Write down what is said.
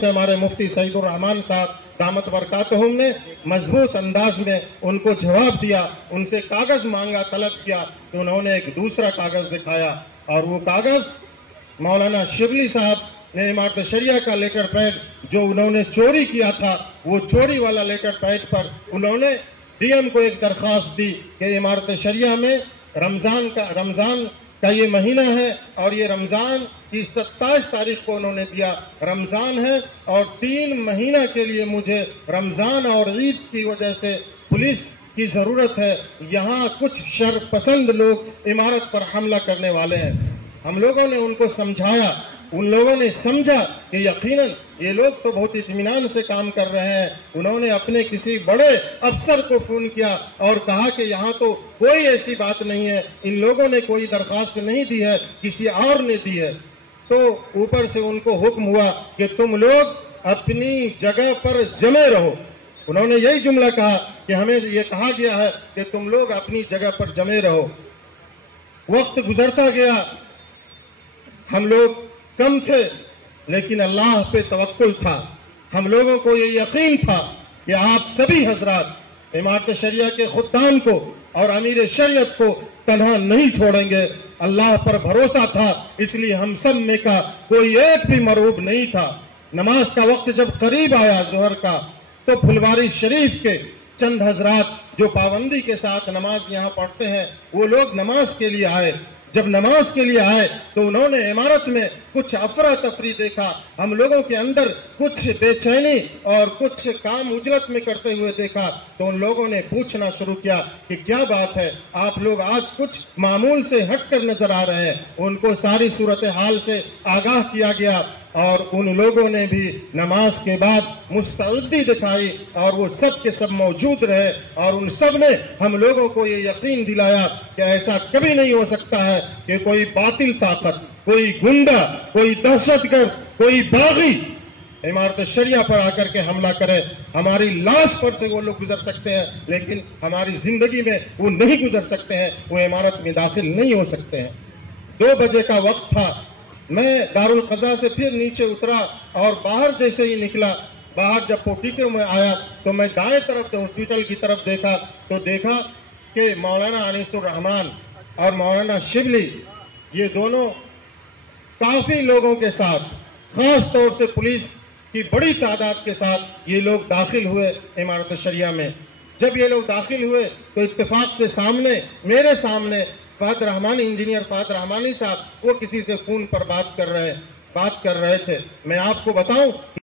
से हमारे मुफ्ती सईदुर रहमान साहब दामत बरकातहुम ने मजबूत अंदाज में उनको जवाब दिया, उनसे कागज मांगा, तलब किया, तो उन्होंने एक दूसरा कागज दिखाया और वो कागज मौलाना शिबली साहब ने इमारत शरिया का लेटर पैड जो उन्होंने चोरी किया था, वो चोरी वाला लेटर पैड पर उन्होंने डीएम को एक दरख्वास्त दी कि इमारत शरिया में रमजान का ये महीना है और ये रमजान की 27 तारीख को उन्होंने दिया, रमजान है और 3 महीना के लिए मुझे रमजान और ईद की वजह से पुलिस की जरूरत है। यहाँ कुछ शरपसंद लोग इमारत पर हमला करने वाले हैं। हम लोगों ने उनको समझाया, उन लोगों ने समझा कि यकीनन ये लोग तो बहुत इत्मीनान से काम कर रहे हैं। उन्होंने अपने किसी बड़े अफसर को फोन किया और कहा कि यहाँ तो कोई ऐसी बात नहीं है, इन लोगों ने कोई दरखास्त नहीं दी है, किसी और ने दी है। तो ऊपर से उनको हुक्म हुआ कि तुम लोग अपनी जगह पर जमे रहो। उन्होंने यही जुमला कहा कि हमें ये कहा गया है कि तुम लोग अपनी जगह पर जमे रहो। वक्त गुजरता गया, हम लोग कम थे लेकिन अल्लाह पे तवक्कुल था। हम लोगों को ये यकीन था कि आप सभी हजरात इमारत शरिया के खुद्दाम को और अमीर शरीयत को तन्हा नहीं छोड़ेंगे। अल्लाह पर भरोसा था, इसलिए हम सब में का कोई एक भी मरूब नहीं था। नमाज का वक्त जब करीब आया जोहर का, तो फुलवारी शरीफ के चंद हजरात जो पाबंदी के साथ नमाज यहाँ पढ़ते हैं, वो लोग नमाज के लिए आए। जब नमाज के लिए आए तो उन्होंने इमारत में कुछ अफरा तफरी देखा, हम लोगों के अंदर कुछ बेचैनी और कुछ काम उजलत में करते हुए देखा। तो उन लोगों ने पूछना शुरू किया कि क्या बात है, आप लोग आज कुछ मामूल से हटकर नजर आ रहे हैं। उनको सारी सूरत हाल से आगाह किया गया और उन लोगों ने भी नमाज के बाद मुस्तैदी दिखाई और वो सब के सब मौजूद रहे और उन सब ने हम लोगों को ये यकीन दिलाया कि ऐसा कभी नहीं हो सकता है कि कोई बातिल ताकत, कोई गुंडा, कोई दहशतगर्द, कोई बागी इमारत शरिया पर आकर के हमला करे। हमारी लाश पर से वो लोग गुजर सकते हैं लेकिन हमारी जिंदगी में वो नहीं गुजर सकते हैं, वो इमारत में दाखिल नहीं हो सकते हैं। 2 बजे का वक्त था। मैं दारुल क़ज़ा से फिर नीचे उतरा और बाहर जैसे ही निकला, बाहर जब पोर्टिको में आया तो मैं दाएं तरफ हॉस्पिटल की तरफ देखा तो देखा कि मौलाना अनीसुर रहमान और मौलाना शिबली ये दोनों काफी लोगों के साथ, खास तौर से पुलिस की बड़ी तादाद के साथ ये लोग दाखिल हुए इमारत शरिया में। जब ये लोग दाखिल हुए तो इत्तेफाक से सामने, मेरे सामने फहद रहमानी, इंजीनियर फहद रहमानी साहब, वो किसी से फोन पर बात कर रहे थे। मैं आपको बताऊं